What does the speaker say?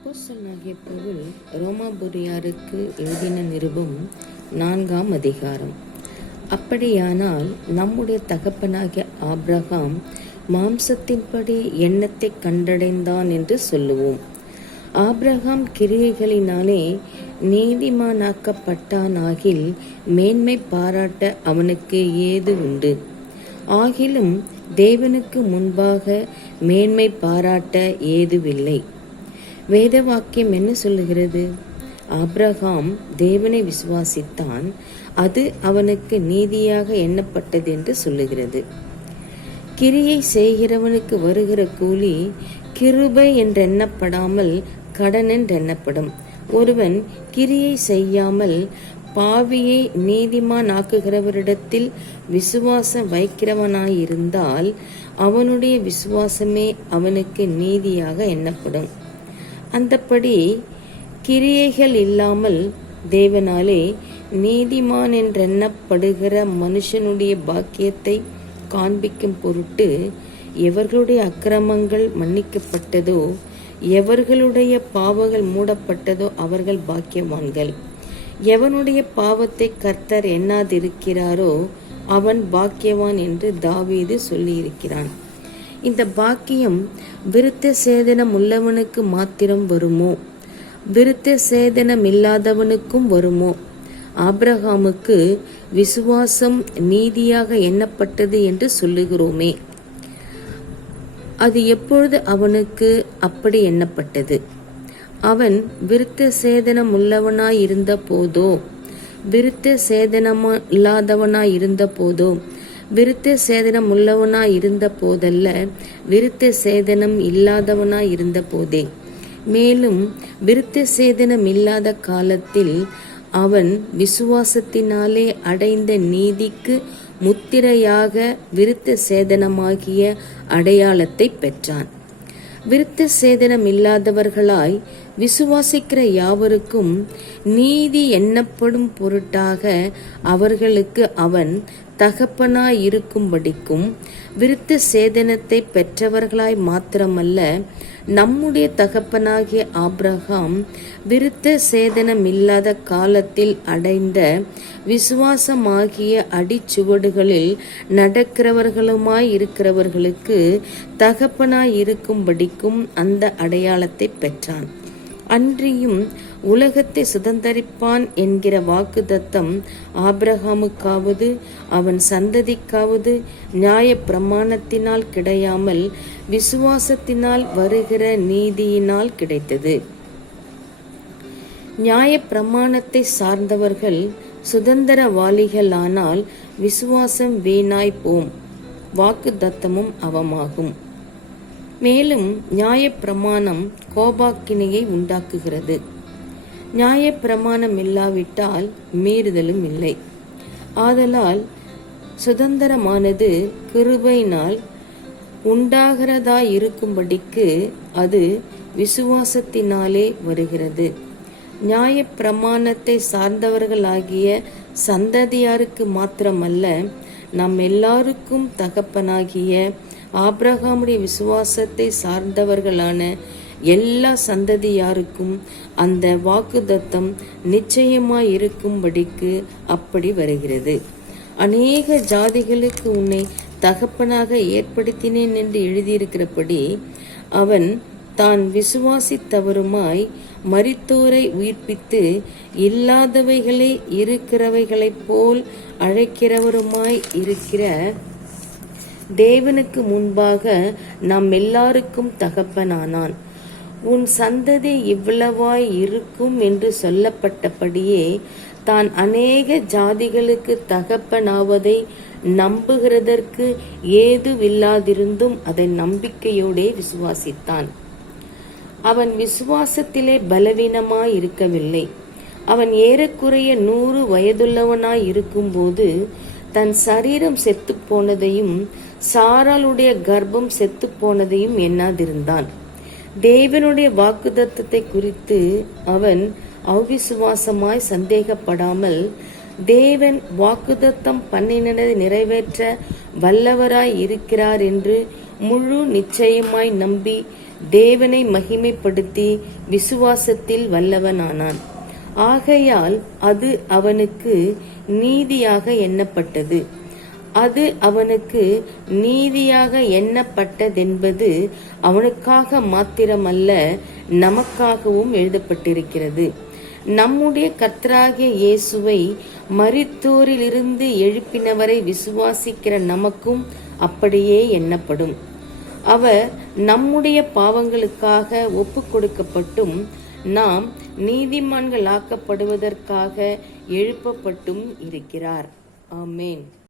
அப்போஸ்தலனாகிய பவுல் ரோமாபுரியாருக்கு எழுதின நிருபம் 4ஆம் அதிகாரம். அப்படியானால் நம்முடைய தகப்பனாகிய ஆபிரகாம் மாம்சத்தின்படி எண்ணத்தை கண்டடைந்தான் என்று சொல்லுவோம். ஆபிரகாம் கிரியைகளினாலே நீதிமானாக்கப்பட்டானாகில் மேன்மை பாராட்ட அவனுக்கு ஏது உண்டு? ஆகிலும் தேவனுக்கு முன்பாக மேன்மை பாராட்ட ஏதுவில்லை. வேத வாக்கியம் என்ன சொல்லுகிறது? ஆபிரகாம் தேவனை விசுவாசித்தான், அது அவனுக்கு நீதியாக எண்ணப்பட்டது என்று சொல்லுகிறது. கிரியை செய்கிறவனுக்கு வருகிற கூலி கிருபை என்றெண்ணப்படாமல் கடன் என்றெண்ணப்படும். ஒருவன் கிரியை செய்யாமல் பாவியை நீதிமான் ஆக்குகிறவரிடத்தில் விசுவாசம் வைக்கிறவனாயிருந்தால் அவனுடைய விசுவாசமே அவனுக்கு நீதியாக எண்ணப்படும். அந்தப்படி கிரியைகள் இல்லாமல் தேவனாலே நீதிமான் என்றெண்ணப்படுகிற மனுஷனுடைய பாக்கியத்தை காண்பிக்கும் பொருட்டு எவர்களுடைய அக்கிரமங்கள் மன்னிக்கப்பட்டதோ, எவர்களுடைய பாவங்கள் மூடப்பட்டதோ அவர்கள் பாக்கியவான்கள். எவனுடைய பாவத்தை கர்த்தர் எண்ணாதிருக்கிறாரோ அவன் பாக்கியவான் என்று தாவீது சொல்லியிருக்கிறான். இந்த பாக்கியம் விருத்த சேதனம் உள்ளவனுக்கு மாத்திரம் வருமோ? விருத்த சேதனம் இல்லாதவனுக்கும் வருமோ? ஆபிரகாமுக்கு விசுவாசம் நீதியாக எண்ணப்பட்டது என்று சொல்லுகிறோமே, அது எப்பொழுது அவனுக்கு அப்படி எண்ணப்பட்டது? அவன் விருத்த சேதனம் உள்ளவனாய் இருந்த போதோ, விருத்த சேதனமா இல்லாதவனாய் இருந்த போதோ? விருத்த சேதனம் உள்ளவனாய் இருந்த போதல்ல, விருத்த சேதனம் இல்லாதவனாய் இருந்த போதே. மேலும் விருத்த சேதனம் இல்லாத காலத்தில் அவன் விசுவாசத்தினாலே அடைந்த நீதிக்கு முத்திரையாக விருத்த சேதனமாகிய அடையாளத்தை பெற்றான். விருத்த சேதனம் இல்லாதவர்களாய் விசுவாசிக்கிற யாவருக்கும் நீதி எண்ணப்படும் பொருட்டாக அவர்களுக்கு அவன் தகப்பனாய் இருக்கும்படிக்கும் விருத்த சேதனத்தை பெற்றவர்களாய் மாத்திரமல்ல, நம்முடைய தகப்பனாகிய ஆபிரகாம் விருத்த சேதனம் இல்லாத காலத்தில் அடைந்த விசுவாசமாகிய அடிச்சுவடுகளில் நடக்கிறவர்களுமாய் இருக்கிறவர்களுக்கு தகப்பனாய் இருக்கும்படிக்கும் அந்த அடையாளத்தை பெற்றான். அன்றியும் உலகத்தை சுதந்தரிப்பான் என்கிற வாக்குத்தத்தம் ஆபிரகாமுக்காவது அவன் சந்ததிக்காவது நியாய பிரமாணத்தினால் கிடையாமல் விசுவாசத்தினால் வருகிற நீதியினால் கிடைத்தது. நியாய பிரமாணத்தை சார்ந்தவர்கள் சுதந்திரவாளிகளானால் விசுவாசம் வீணாய் போம், வாக்குத்தத்தமும் அவமாகும். மேலும் நியாய பிரமாணம் கோபாக்கினையை உண்டாக்குகிறது. நியாய பிரமாணம் இல்லாவிட்டால் மீறுதலும் இல்லை. ஆதலால் சுதந்திரமானது கிருபையினால் உண்டாகிறதாயிருக்கும்படிக்கு அது விசுவாசத்தினாலே வருகிறது. நியாய பிரமாணத்தை சார்ந்தவர்களாகிய சந்ததியாருக்கு மாத்திரமல்ல, நம் எல்லாருக்கும் தகப்பனாகிய ஆபிரகாமுடைய விசுவாசத்தை சார்ந்தவர்களான எல்லா சந்ததியாருக்கும் அந்த வாக்குத்தத்தம் நிச்சயமாய் இருக்கும்படிக்கு அப்படி வருகிறது. அநேக ஜாதிகளுக்கு உன்னை தகப்பனாக ஏற்படுத்தினேன் என்று எழுதியிருக்கிறபடி அவன் தான் விசுவாசித்தவருமாய் மரித்தோரை உயிர்ப்பித்து இல்லாதவைகளை இருக்கிறவைகளைப் போல் அழைக்கிறவருமாய் இருக்கிற தேவனுக்கு முன்பாக நாம் எல்லாருக்கும் தகப்பனானான். உன் சந்ததி இவ்வளவாய் இருக்கும் என்று சொல்லப்பட்டபடியே தான் அநேக ஜாதிகளுக்கு தகப்பனாவதை நம்புகிறதற்கு ஏதுவில்லாதிருந்தும் அதை நம்பிக்கையோடே விசுவாசித்தான். அவன் விசுவாசத்திலே பலவீனமாய் இருக்கவில்லை. அவன் ஏறக்குறைய 100 வயதுள்ளவனாய் இருக்கும்போது தன் சரீரம் செத்து போனதையும் சாராளுடைய கர்ப்பம் செத்து போனதையும் எண்ணாதிருந்தான். தேவனுடைய வாக்குத்தத்தத்தை குறித்து அவன் அவிசுவாசமாய் சந்தேகப்படாமல் தேவன் வாக்குத்தத்தம் பண்ணினதை நிறைவேற்ற வல்லவராய் இருக்கிறார் என்று முழு நிச்சயமாய் நம்பி தேவனை மகிமைப்படுத்தி விசுவாசத்தில் வல்லவனானான். ஆகையால் அது அவனுக்கு நீதியாக எண்ணப்பட்டது. அது அவனுக்கு நீதியாக எண்ணப்பட்டதென்பது அவனுக்காக மாத்திரமல்ல, நமக்காகவும் எழுதப்பட்டிருக்கிறது. நம்முடைய கர்த்தராகிய இயேசுவை மரித்தோரிலிருந்து எழுப்பினவரை விசுவாசிக்கிற நமக்கும் அப்படியே எண்ணப்படும். அவர் நம்முடைய பாவங்களுக்காக ஒப்பு கொடுக்கப்பட்டும் நாம் நீதிமான்களாக்கப்படுவதற்காக எழுப்பப்பட்டும் இருக்கிறார். ஆமென்.